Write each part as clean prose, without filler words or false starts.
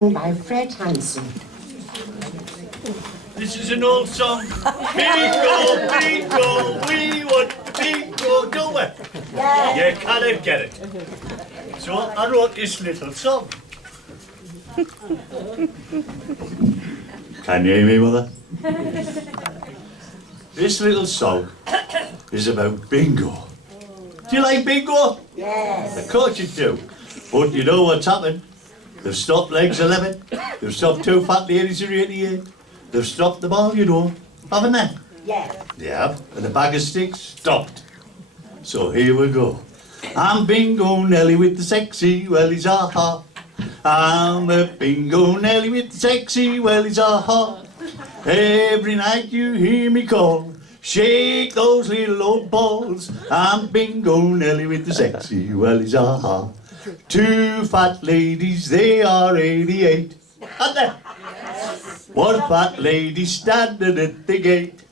by Fred Hansen. This is an old song. Bingo, bingo, we want the bingo, don't we? Yeah. You cannot get it. So I wrote this little song. Can you hear me, Mother? This little song is about bingo. Do you like bingo? Yes. Of course you do. But you know what's happened? They've stopped legs 11. They've stopped 2 fat ladies at 88. They've stopped the ball, you know, haven't they? Yeah. They have. And the bag of sticks stopped. So here we go. I'm Bingo Nelly with the sexy wellies, aha. I'm a Bingo Nelly with the sexy wellies, aha. Every night you hear me call, shake those little old balls. I'm Bingo Nelly with the sexy wellies, aha. 2 fat ladies, they are 88. Aren't they? Yes. 1 fat lady standing at the gate.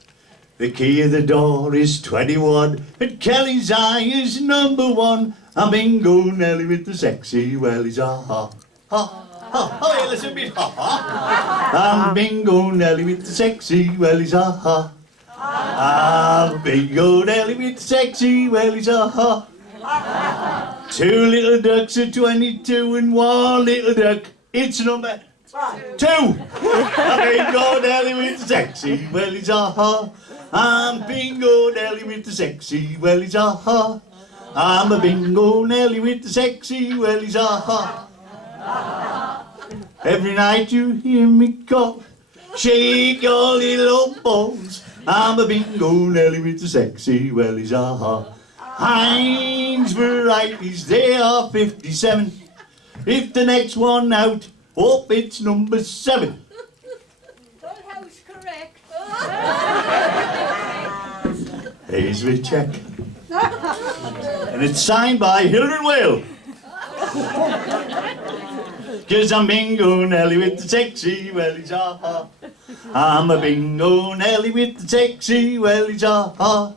The key of the door is 21, and Kelly's eye is number 1. I'm Bingo Nelly with the sexy wellies, ha ha ha. Oh, yeah, listen to me, ha ha. I'm Bingo Nelly with the sexy wellies, ha ha. I'm Bingo Nelly with the sexy wellies, ha ha. 2 little ducks are 22 and 1 little duck. It's number 2. I'm Bingo Nelly with the sexy wellies, aha. I'm Bingo Nelly with the sexy wellies, aha. I'm a Bingo Nelly with the sexy wellies, aha. Every night you hear me call, shake your little old balls. I'm a Bingo Nelly with the sexy wellies, aha. Heinz varieties, they are 57. If the next one out, hope it's number 7. Full house correct. Here's my check. And it's signed by Hilary Whale. 'Cause I'm Bingo Nelly with the sexy wellies, aha. I'm a Bingo Nelly with the sexy wellies, aha.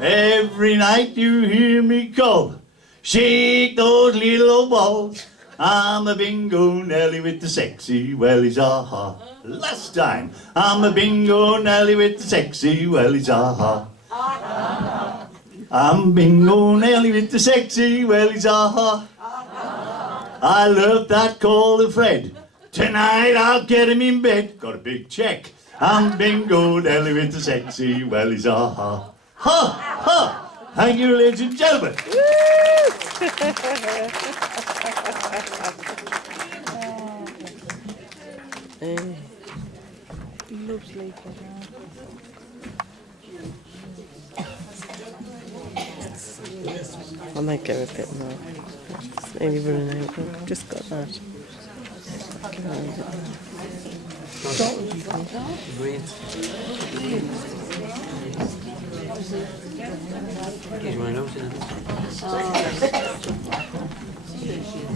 Every night you hear me call, shake those little old balls. I'm a Bingo Nelly with the sexy wellies, aha. Last time, I'm a Bingo Nelly with the sexy wellies, aha. I'm Bingo Nelly with the sexy wellies, aha. I love that call of Fred. Tonight I'll get him in bed. Got a big check. I'm Bingo Nelly with the sexy wellies, aha. Ha! Ha! Thank you, ladies and gentlemen. Lovely. I might go a bit more. It's nearly running out. I've just got that.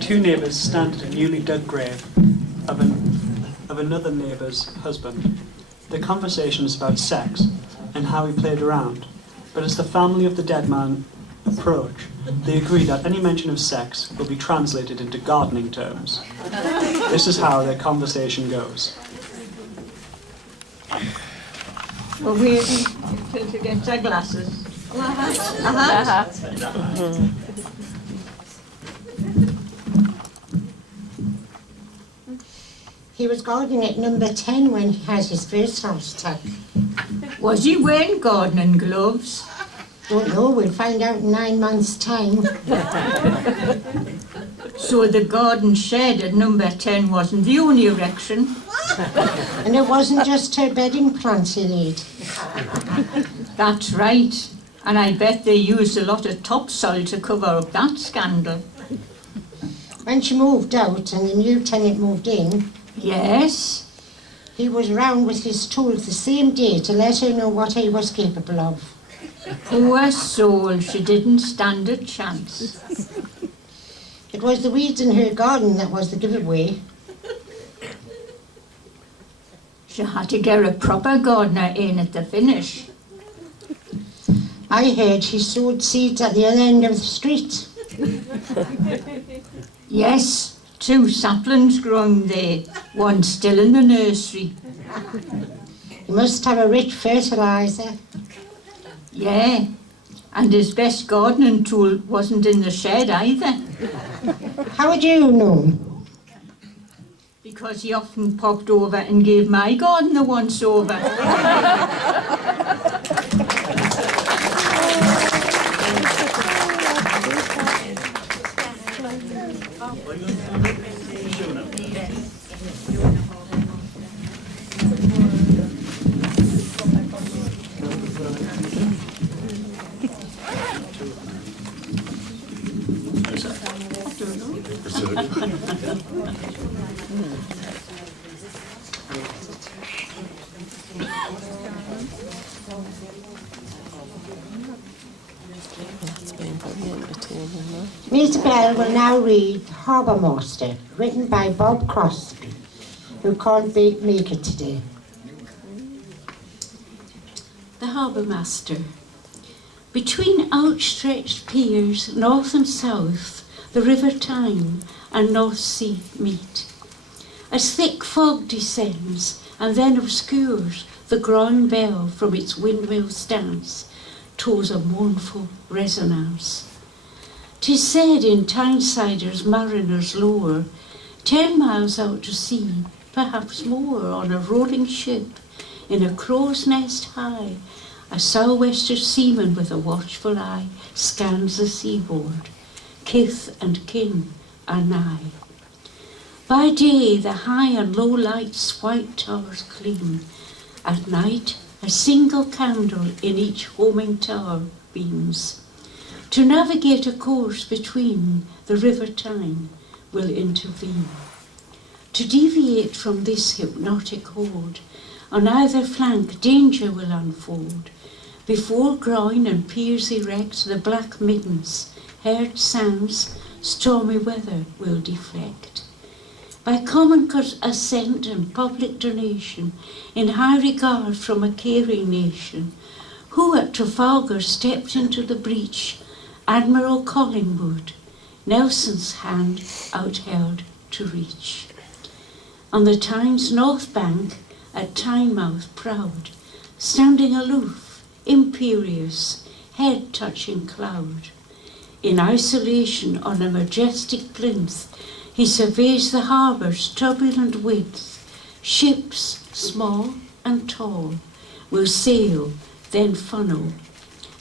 Two neighbours stand at a newly dug grave of another neighbour's husband. The conversation is about sex and how he played around, but as the family of the dead man approach, they agree that any mention of sex will be translated into gardening terms. This is how their conversation goes. We're waiting to get our glasses. He was gardening at number 10 when he had his first heart attack. Was he wearing gardening gloves? Don't know, we'll find out in 9 months' time. So the garden shed at number 10 wasn't the only erection. And it wasn't just her bedding plants he laid. That's right. And I bet they used a lot of topsoil to cover up that scandal. When she moved out and the new tenant moved in, Yes. he was round with his tools the same day to let her know what he was capable of. Poor soul, she didn't stand a chance. It was the weeds in her garden that was the giveaway. She had to get a proper gardener in at the finish. I heard he sowed seeds at the other end of the street. Yes, 2 saplings growing there, one still in the nursery. You must have a rich fertiliser. Yeah, and his best gardening tool wasn't in the shed either, How would you know? because he often popped over and gave my garden a once over. That's been very entertaining, no? Miss Bell will now read Harbour Master, written by Bob Crosby, who can't make it today. The Harbour Master. Between outstretched piers, north and south, the River Tyne and North Sea meet. As thick fog descends and then obscures the ground bell from its windmill stance, tolls a mournful resonance. 'Tis said in Tynesider's mariner's lore, 10 miles out to sea, perhaps more, on a rolling ship, in a crow's nest high, a sou'wester seaman with a watchful eye scans the seaboard. Kith and kin are nigh. By day the high and low lights white towers gleam. At night a single candle in each homing tower beams. To navigate a course between the River Tyne will intervene. To deviate from this hypnotic hold, on either flank danger will unfold. Before groin and piers erect, the black middens, haired sands, stormy weather will deflect. By common assent and public donation, in high regard from a caring nation, who at Trafalgar stepped into the breach, Admiral Collingwood, Nelson's hand outheld to reach. On the Tyne's north bank, at Tynemouth proud, standing aloof, imperious, head touching cloud. In isolation on a majestic plinth, he surveys the harbour's turbulent width. Ships, small and tall, will sail, then funnel.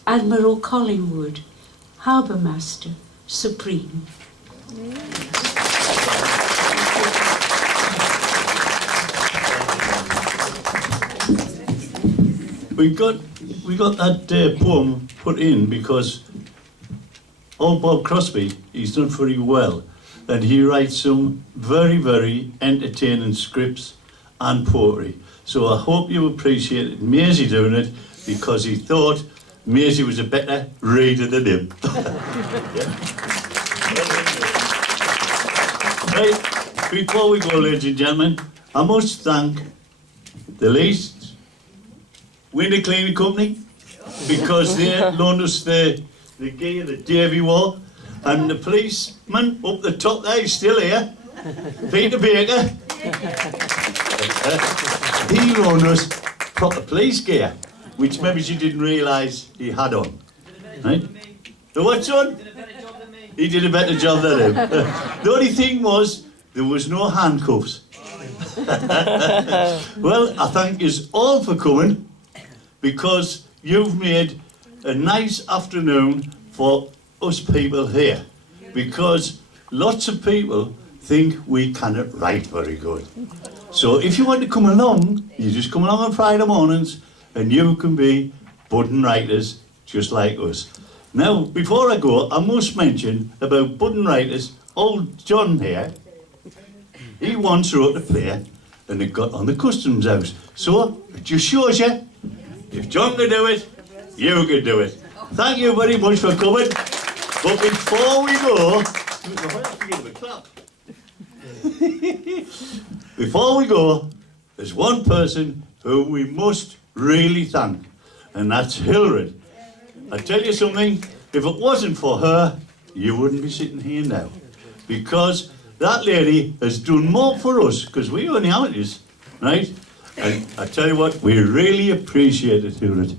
Admiral Collingwood, Harbour Master Supreme. We got that poem put in because old Bob Crosby, he's done pretty well, and he writes some very, very entertaining scripts and poetry. So I hope you appreciate Maisie doing it, because he thought Maisie was a better reader than him. Right, before we go, ladies and gentlemen, I must thank the least Window Cleaning Company, because they loaned us the gear that Davy wore, and the policeman up the top there, he's still here, Peter Baker. He loaned us proper police gear, which maybe she didn't realise he had on. Right? The what, son? He did a better job than him. The only thing was, there was no handcuffs. Well, I thank you all for coming, because you've made a nice afternoon for us people here, because lots of people think we cannot write very good. So if you want to come along, you just come along on Friday mornings and you can be budding writers just like us. Now, before I go, I must mention about budding writers. Old John here, he once wrote a play and it got on the Customs House. So it just shows you, if John can do it, you can do it. Thank you very much for coming. But before we go, before we go, there's one person who we must really thank, and that's Hillary. I tell you something, if it wasn't for her, you wouldn't be sitting here now. Because that lady has done more for us, because we only amateurs, right? And I tell you what, we really appreciate it, doing it.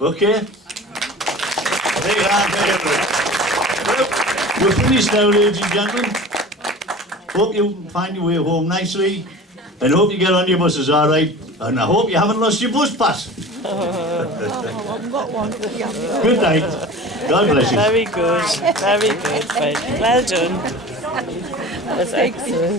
Okay? Big hand for everyone. Well, we're finished now, ladies and gentlemen. Hope you find your way home nicely, and hope you get on your buses all right, and I hope you haven't lost your bus pass. Good night. God bless you. Very good, Fred. Well done. That's excellent.